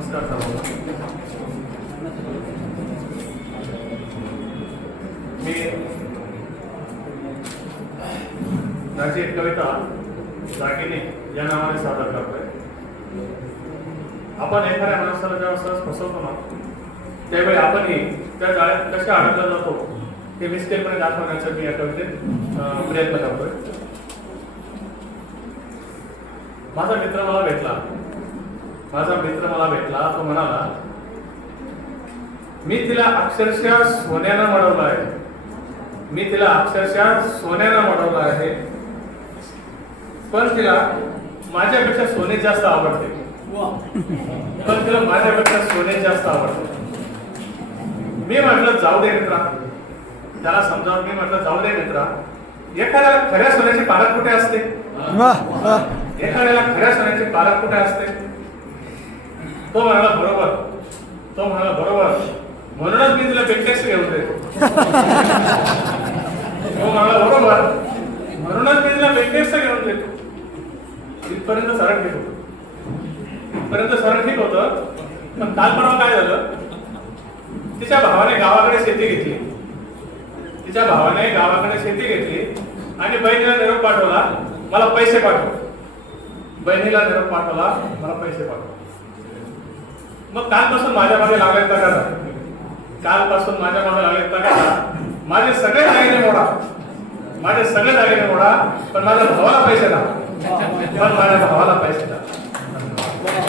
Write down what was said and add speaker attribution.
Speaker 1: नमस्कार सर्वांना मी माझी एक कविता दागिने या नावाने सादर करतोय. आपण एखाद्या माणसाला जेव्हा सहज फसवतो ना त्यावेळी आपणही त्या जाळ्यात कशा अडकला जातो हे मिस्टेकपणे दाखवण्याचा मी या कवितेत प्रयत्न करतोय. माझा मित्र मला भेटला. माझा मित्र मला भेटला तो म्हणाला मी तिला अक्षरशः सोन्यानं मडवलं आहे. मी तिला अक्षरशः सोन्यानं मडवलं आहे. पण तिला माझ्यापेक्षा सोने जास्त आवडते. पण तिला माझ्यापेक्षा सोने जास्त आवडते. मी म्हटलं जाऊ दे मित्रा. त्याला समजावून मी म्हटलं जाऊ दे मित्रा. एखाद्याला खऱ्या सोन्याची पालक कुठे असते? एखाद्याला खऱ्या सोन्याची पालक कुठे असते? तो म्हणाला बरोबर. तो म्हणाला बरोबर. म्हणूनच मी तुला बेटेक्स घेऊन देतो. तो म्हणाला बरोबर. म्हणूनच मी तुला बेटेक्स घेऊन देतो. इथपर्यंत सरळ ठीक होत. इथपर्यंत सरळ ठीक होतं. पण काल परवा काय झालं? तिच्या भावाने गावाकडे शेती घेतली. तिच्या भावाने गावाकडे शेती घेतली आणि बहिणीला निरोप पाठवला मला पैसे पाठव. बहिणीला निरोप पाठवला मला पैसे पाठव. मग कालपासून माझ्या मागे लागले तगादा. कालपासून माझ्या मागे लागले तगादा. माझे सगळे दागिने मोडा. माझे सगळे दागिने मोडा पण माझ्या भावाला पैसे द्या. पण माझ्या भावाला पैसे द्या.